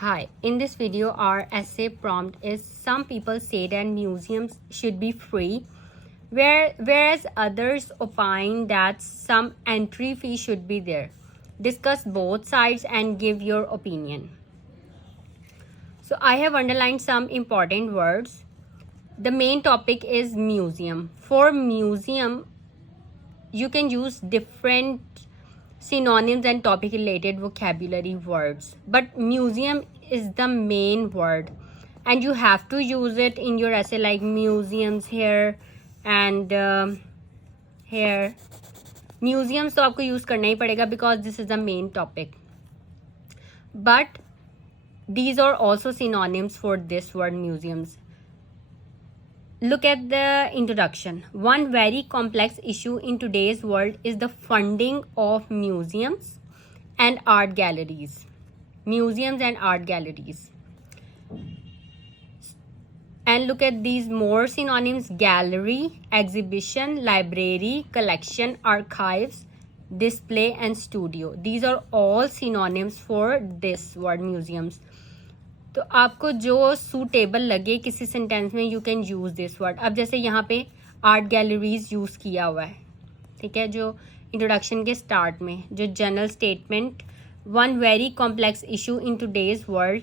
Hi, in this video our essay prompt is some people say that museums should be free whereas others opine that some entry fee should be there. Discuss both sides and give your opinion. So I have underlined some important words. The main topic is museum. For museum, you can use different synonyms and topic related vocabulary words, but museum is the main word and you have to use it in your essay, like museums here and here. Museums तो आपको use करना ही पड़ेगा because this is the main topic, but these are also synonyms for this word museums. Look at the introduction. One very complex issue in today's world is the funding of museums and art galleries. Museums and art galleries. And look at these more synonyms: gallery, exhibition, library, collection, archives, display, and studio. These are all synonyms for this word museums. तो आपको जो suitable लगे किसी sentence में you can use this word. अब जैसे यहाँ पे आर्ट गैलरीज यूज़ किया हुआ है, ठीक है, जो इंट्रोडक्शन के स्टार्ट में जो general statement, one very complex issue in today's world,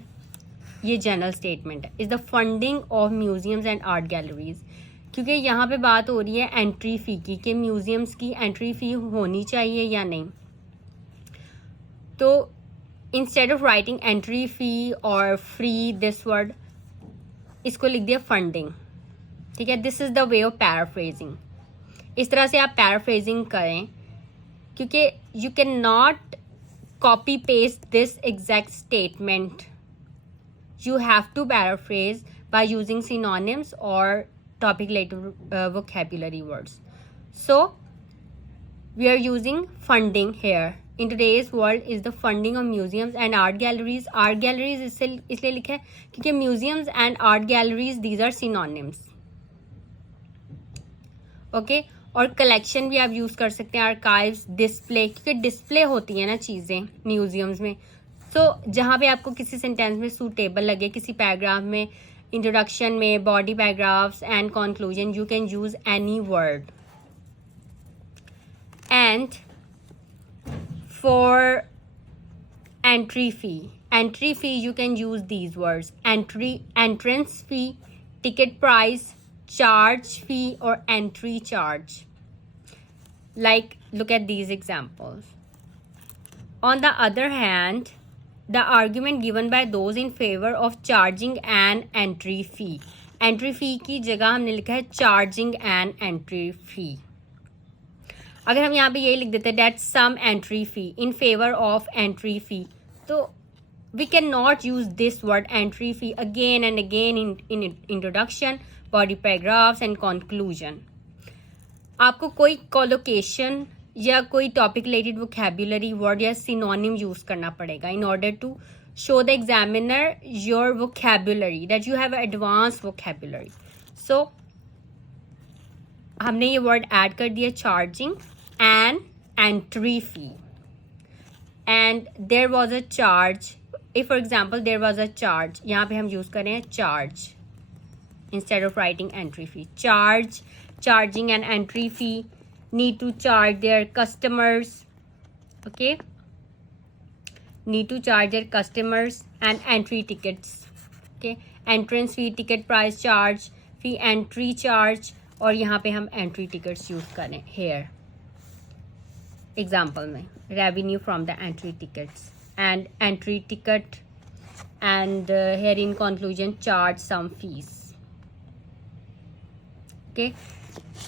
ये जनरल स्टेटमेंट है, is the funding of museums and art galleries. क्योंकि यहाँ पे बात हो रही है एंट्री फ़ी की कि म्यूजियम्स की एंट्री फ़ी होनी चाहिए या नहीं. तो instead of writing entry fee और फ्री दिस वर्ड, इसको लिख दिया फंडिंग. ठीक है, this is the way of paraphrasing. इस तरह से आप पैराफ्रेजिंग करें क्योंकि you can not copy paste this exact statement. You have to paraphrase by using synonyms और topic related vocabulary words. So we are using funding here. In today's world is the funding of museums and art galleries. Art galleries इसलिए लिखा है क्योंकि museums and art galleries these are synonyms. Okay? और collection भी आप use कर सकते हैं. archives, display, क्योंकि डिस्प्ले होती है ना चीज़ें म्यूजियम्स में. तो जहाँ पे आपको किसी सेंटेंस में सूटेबल लगे, किसी पैराग्राफ में, इंट्रोडक्शन में, body paragraphs and conclusion, you can use any word. And for entry fee you can use these words: entrance fee, ticket price, charge fee, or entry charge. Like, look at these examples. On the other hand, the argument given by those in favor of charging an entry fee की जगह हमने लिखा है charging an entry fee. अगर हम यहाँ पे यही लिख देते हैं that some entry fee in favour of entry fee, तो we can not use this word entry fee again and again in introduction, body paragraphs and conclusion. आपको कोई कोलोकेशन या कोई टॉपिक रिलेटेड वोकैबुलरी वर्ड या synonym use करना पड़ेगा in order to show the examiner your vocabulary, that you have advance vocabulary. So हमने ये word add कर दिया, charging an entry fee. And there was a charge. If for example there was a charge, यहाँ पे हम use कर रहे हैं charge instead of writing entry fee. Charging an entry fee, need to charge their customers. Okay, need to charge their customers. And entry tickets. Okay, entrance fee, ticket price, charge fee, entry charge. और यहाँ पे हम entry tickets use करें here. Example में revenue from the entry tickets and entry ticket and here in conclusion charge some fees. Okay,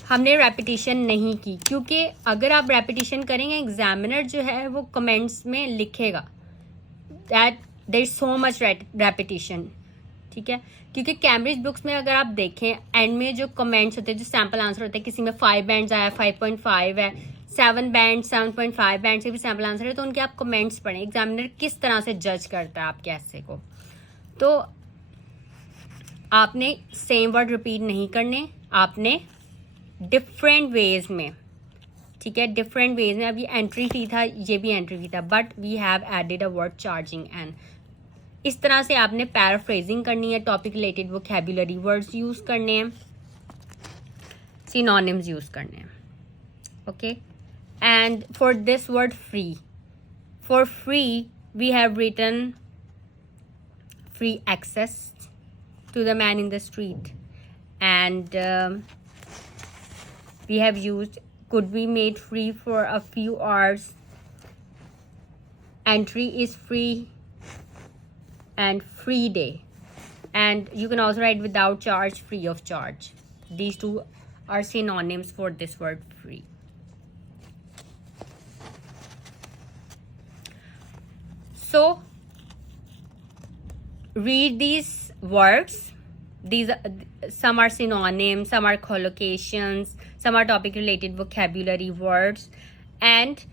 हमने repetition नहीं की क्योंकि अगर आप रेपिटेशन करेंगे एग्जामिनर जो है वो कमेंट्स में लिखेगा that there is so much repetition. ठीक है, क्योंकि कैम्ब्रिज बुक्स में अगर आप देखें एंड में जो कमेंट्स होते हैं, जो सैम्पल आंसर होते हैं, किसी में 5 बैंड्स आया, 5.5 है, 7 बैंड, 7.5 बैंड से भी सैम्पल आंसर है, तो उनके आप कमेंट्स पढ़ें. एग्जामिनर किस तरह से जज करता है आपके ऐसे को. तो आपने सेम वर्ड रिपीट नहीं करने, आपने डिफरेंट वेज में, ठीक है, डिफरेंट वेज में. अब ये एंट्री फी था, ये भी एंट्री फी था, but we have added a word charging and. इस तरह से आपने पैराफ्रेजिंग करनी है, topic related vocabulary words use करने हैं, सिनोनिम्स यूज़ करने हैं. Okay, and for this word free, for free we have written free access to the man in the street, and we have used could be made free for a few hours, entry is free, and free day, and you can also write without charge, free of charge. These two are synonyms for this word free. So read these words. These some are synonyms, some are collocations, some are topic related vocabulary words, and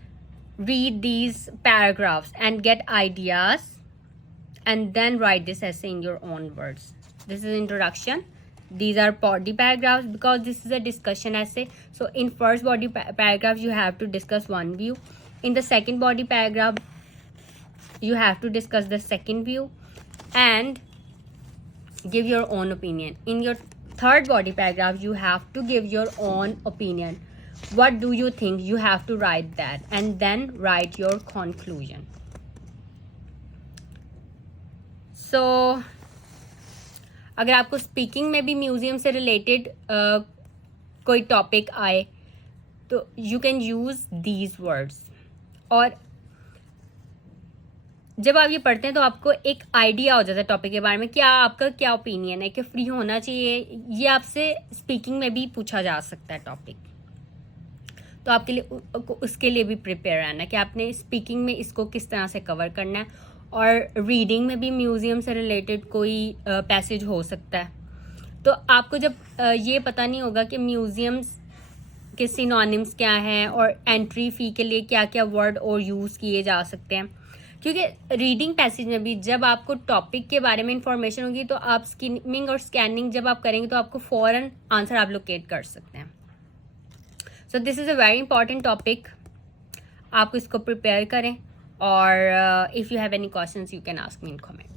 read these paragraphs and get ideas, and then write this essay in your own words. This is introduction. These are body paragraphs because this is a discussion essay. So in first body paragraph you have to discuss one view. In the second body paragraph you have to discuss the second view and give your own opinion. In your third body paragraph you have to give your own opinion. What do you think? You have to write that and then write your conclusion. So अगर आपको speaking में भी museum से related कोई topic आए तो you can use these words. और जब आप ये पढ़ते हैं तो आपको एक आइडिया हो जाता है टॉपिक के बारे में, क्या आपका क्या ओपिनियन है कि फ्री होना चाहिए. ये आपसे स्पीकिंग में भी पूछा जा सकता है टॉपिक, तो आपके लिए उसके लिए भी प्रिपेयर रहना है कि आपने स्पीकिंग में इसको किस तरह से कवर करना है. और रीडिंग में भी म्यूजियम से रिलेटेड कोई पैसेज हो सकता है, तो आपको जब ये पता नहीं होगा कि म्यूजियम्स के सिनोनिम्स क्या हैं और एंट्री फ़ी के लिए क्या क्या वर्ड और यूज़ किए जा सकते हैं, क्योंकि रीडिंग पैसेज में भी जब आपको टॉपिक के बारे में इंफॉर्मेशन होगी तो आप स्किमिंग और स्कैनिंग जब आप करेंगे तो आपको फ़ौरन आंसर आप लोकेट कर सकते हैं. So this is a very important topic. आप इसको प्रिपेयर करें, और if you have any questions you can ask me in comment.